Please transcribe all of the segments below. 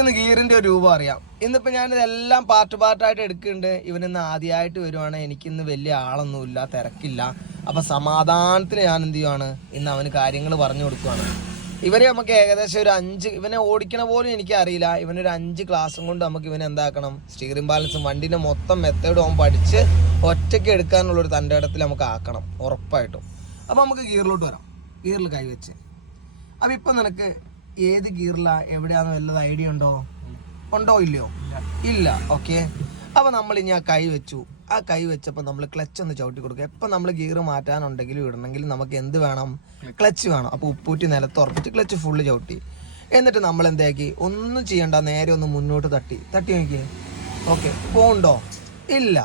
ഇന്ന് ഗിയറിന്റെ ഒരു രൂപം അറിയാം. ഇന്നിപ്പോ ഞാൻ ഇതെല്ലാം പാർട്ടായിട്ട് എടുക്കുന്നുണ്ട്. ഇവനിന്ന് ആദ്യമായിട്ട് വരുവാണ്. എനിക്കിന്ന് വലിയ ആളൊന്നുമില്ല, തിരക്കില്ല. അപ്പൊ സമാധാനത്തിന് ഞാൻ എന്ത് ചെയ്യുവാണ്, ഇന്ന് അവന് കാര്യങ്ങൾ പറഞ്ഞു കൊടുക്കുവാണ്. ഇവരെ നമുക്ക് ഏകദേശം ഒരു 5, ഇവനെ ഓടിക്കണ പോലും എനിക്ക് അറിയില്ല. ഇവനൊരു 5 ക്ലാസ്സും കൊണ്ട് നമുക്ക് ഇവനെ എന്താക്കണം, സ്റ്റിയറിംഗ് ബാലൻസും വണ്ടിന്റെ മൊത്തം മെത്തേഡും അവൻ പഠിച്ച് ഒറ്റയ്ക്ക് എടുക്കാനുള്ളൊരു തൻ്റെ ഇടത്തിൽ നമുക്ക് ആക്കണം, ഉറപ്പായിട്ടും. അപ്പൊ നമുക്ക് ഗിയറിലോട്ട് വരാം. ഗിയറിൽ കൈവച്ച്. അപ്പൊ ഇപ്പൊ നിനക്ക് ഏത് ഗിയറിലാ, എവിടെയാന്ന് വല്ലത് ഐഡിയ ഉണ്ടോ? ഇല്ലയോ? ഇല്ല. ഓക്കെ. അപ്പൊ നമ്മൾ ഇനി ആ കൈ വെച്ചു. ആ കൈ വെച്ചപ്പോൾ നമ്മൾ ക്ലച്ച് ഒന്ന് ചവിട്ടി കൊടുക്കുക. എപ്പോൾ നമ്മൾ ഗിയർ മാറ്റാനുണ്ടെങ്കിലും ഇടണമെങ്കിലും നമുക്ക് എന്ത് വേണം? ക്ലച്ച് വേണം. അപ്പോൾ ഉപ്പൂറ്റി നിലത്ത് ഉറപ്പിച്ച് ക്ലച്ച് ഫുള്ള് ചവിട്ടി. എന്നിട്ട് നമ്മൾ എന്താക്കി, ഒന്നും ചെയ്യണ്ട, നേരെ ഒന്ന് മുന്നോട്ട് തട്ടി നോക്കിയേ. ഓക്കെ, പോണ്ടോ? ഇല്ല.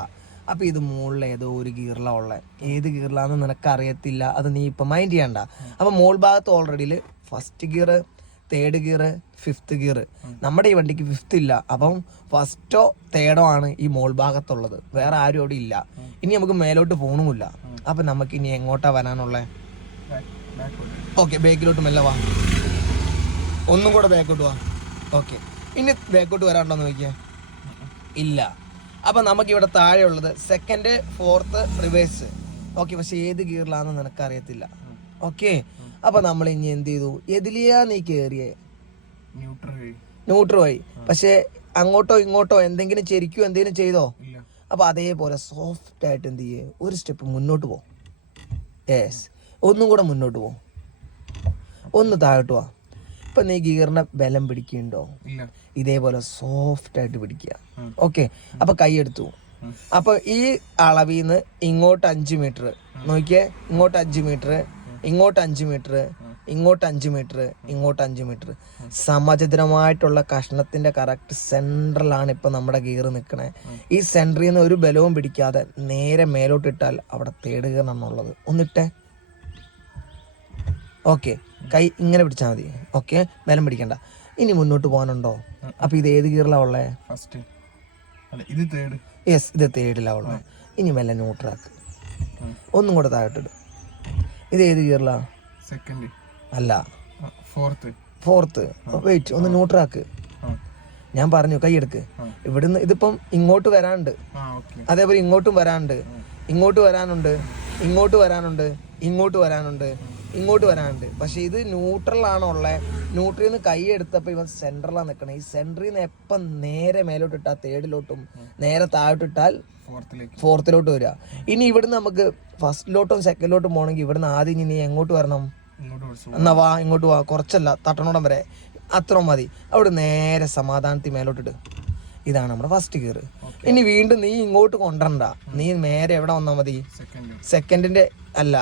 അപ്പം ഇത് മുകളിൽ ഏതോ ഒരു ഗിയറിലാണ് ഉള്ളത്. ഏത് ഗിയറിലാന്ന് നിനക്കറിയത്തില്ല, അത് നീ ഇപ്പം മൈൻഡ് ചെയ്യണ്ട. അപ്പം മുകൾ ഭാഗത്ത് already first gear, third gear, fifth gear. നമ്മുടെ ഈ വണ്ടിക്ക് ഫിഫ്ത്ത് ഇല്ല. അപ്പം ഫസ്റ്റോ തേർഡോ ആണ് ഈ മോൾ ഭാഗത്തുള്ളത്. വേറെ ആരും അവിടെ ഇല്ല. ഇനി നമുക്ക് മേലോട്ട് പോകണമില്ല. അപ്പം നമുക്ക് ഇനി എങ്ങോട്ടാ വരാനുള്ളത്? ഓക്കെ, ബാക്കിലോട്ട് മെല്ലെ വാ. ഒന്നും കൂടെ ബാക്കോട്ട് വാ. ഓക്കെ, ഇനി ബാക്കോട്ട് വരാനുണ്ടോന്ന് നോക്കിയാ ഇല്ല. അപ്പം നമുക്കിവിടെ താഴെയുള്ളത് സെക്കൻഡ്, ഫോർത്ത്, റിവേഴ്സ്. ഓക്കെ, പക്ഷെ ഏത് ഗിയറിലാണെന്ന് നിനക്കറിയത്തില്ല. ഓക്കെ, അപ്പൊ നമ്മൾ ഇനി എന്ത് ചെയ്തു? എതിലെയാ നീ കേറിയേ? ന്യൂട്രൽ വഴി. പക്ഷെ അങ്ങോട്ടോ ഇങ്ങോട്ടോ എന്തെങ്കിലും ചെരിക്കോ എന്തെങ്കിലും ചെയ്തോ? അപ്പൊ അതേപോലെ സോഫ്റ്റ് ആയിട്ട് എന്ത് ചെയ്യേ, ഒരു സ്റ്റെപ്പ് മുന്നോട്ട് പോ. യെസ്, ഒന്നും കൂടെ മുന്നോട്ട് പോ. ഒന്ന് താഴോട്ട് വാ. ഇപ്പൊ നീ ഗിയറിനെ ബലം പിടിക്കുന്നുണ്ടോ? ഇതേപോലെ സോഫ്റ്റ് ആയിട്ട് പിടിക്കുക. ഓക്കെ, അപ്പൊ കൈ എടുത്തു. അപ്പൊ ഈ അളവിന്ന് ഇങ്ങോട്ട് 5 മീറ്റർ നോക്കിയേ. ഇങ്ങോട്ട് 5 മീറ്റർ, ഇങ്ങോട്ട് 5 മീറ്റർ, ഇങ്ങോട്ട് 5 മീറ്റർ, ഇങ്ങോട്ട് 5 മീറ്റർ. സമചതുരമായിട്ടുള്ള കഷ്ണത്തിന്റെ കറക്റ്റ് സെൻട്രലാണ് ഇപ്പൊ നമ്മുടെ ഗിയർ നിൽക്കണേ. ഈ സെൻട്രിൽ നിന്ന് ഒരു ബലവും പിടിക്കാതെ നേരെ മേലോട്ട് ഇട്ടാൽ അവിടെ തേർഡ് ഗിയർ ആണുള്ളത്. ഒന്നിട്ടേ. ഓക്കെ, കൈ ഇങ്ങനെ പിടിച്ചാൽ മതി. ഓക്കെ, ബലം പിടിക്കണ്ട. ഇനി മുന്നോട്ട് പോകാനുണ്ടോ? അപ്പൊ ഇത് ഏത് ഗിയറിലാണ് ഉള്ളത്? യെസ്, ഇത് തേർഡിലാണ് ഉള്ളത്. ഇനി മെല്ലെ ന്യൂട്രാക്ക്. ഒന്നും കൂടെ താഴോട്ടിടും. ഇത് ഏത് ഗിയറിലാ? സെക്കൻഡ് അല്ല, ഫോർത്ത്. വെയിറ്റ്, ഒന്ന് ന്യൂട്രാക്ക്. ഞാൻ പറഞ്ഞു കൈ എടുക്ക്. ഇവിടുന്ന് ഇതിപ്പം ഇങ്ങോട്ട് വരാനുണ്ട്, അതേപോലെ ഇങ്ങോട്ടും വരാനുണ്ട്, ഇങ്ങോട്ട് വരാനുണ്ട്, ഇങ്ങോട്ട് വരാനുണ്ട്, ഇങ്ങോട്ട് വരാനുണ്ട്, ഇങ്ങോട്ട് വരാനുണ്ട്. പക്ഷെ ഇത് ന്യൂട്രലാണ് ഉള്ളത്. ന്യൂട്രിൽ നിന്ന് കൈ എടുത്തപ്പോൾ ഇവൻ സെൻട്രലാണ് നിൽക്കണേ. ഈ സെൻട്രിൽ നിന്ന് എപ്പം നേരെ മേലോട്ട് ഇട്ടാൽ തേർഡിലോട്ടും, നേരെ താഴോട്ടിട്ടാൽ ഫോർത്തിലോട്ട് വരിക. ഇനി ഇവിടുന്ന് നമുക്ക് ഫസ്റ്റിലോട്ടും സെക്കൻഡിലോട്ടും പോകണമെങ്കിൽ ഇവിടുന്ന് ആദ്യം ഇനി എങ്ങോട്ട് വരണം? എന്നാ വാ, ഇങ്ങോട്ട് വാ. കുറച്ചല്ല, തട്ടണോടം വരെ അത്ര മതി. അവിടെ നേരെ സമാധാനത്തിൽ മേലോട്ടിട്ട്. ഇതാണ് നമ്മുടെ ഫസ്റ്റ് ഗിയർ. ഇനി വീണ്ടും നീ ഇങ്ങോട്ട് കൊണ്ടുവരണ്ട. നീ നേരെ എവിടെ വന്നാൽ മതി? സെക്കൻഡിന്റെ അല്ല,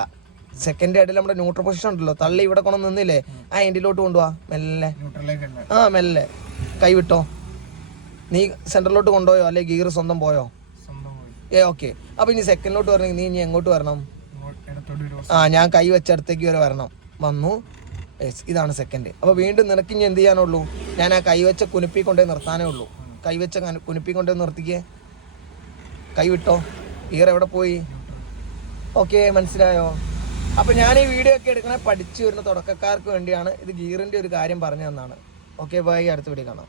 സെക്കൻഡ് ഇടയിൽ നമ്മുടെ ന്യൂട്രൽ പൊസിഷൻ ഉണ്ടല്ലോ, തള്ളി ഇവിടെ കൊണ്ടു നിന്നില്ലേ, ആ എൻഡിലോട്ട് കൊണ്ടുപോവാ. മെല്ലെ, മെല്ലെ കൈ വിട്ടോ. നീ സെന്ററിലോട്ട് കൊണ്ടുപോയോ, അല്ലെ ഗിയർ സ്വന്തം പോയോ? ഓക്കെ. അപ്പൊ ഇനി സെക്കൻഡിലോട്ട് വരണമെങ്കിൽ നീ ഇനി എങ്ങോട്ട് വരണം? ഞാൻ കൈ വെച്ചടുത്തേക്ക് വരെ വരണം. വന്നു. യെസ്, ഇതാണ് സെക്കൻഡ്. അപ്പൊ വീണ്ടും നിനക്ക് ഇനി എന്ത് ചെയ്യാനുള്ളൂ? ഞാൻ ആ കൈ വെച്ച കുനിപ്പി കൊണ്ടേ നിർത്താനേ ഉള്ളൂ. കൈ വെച്ച കുനിപ്പി കൊണ്ടേ നിർത്തിക്കേ. കൈ വിട്ടോ. ഗിയർ എവിടെ പോയി? ഓക്കെ, മനസ്സിലായോ? അപ്പൊ ഞാൻ ഈ വീഡിയോ ഒക്കെ എടുക്കണേ പഠിച്ചു വരുന്ന തുടക്കക്കാർക്ക് വേണ്ടിയാണ്. ഇത് ഗിയറിന്റെ ഒരു കാര്യം പറഞ്ഞു തന്നാണ്. Okay, by. അടുത്ത വീഡിയോ കാണാം.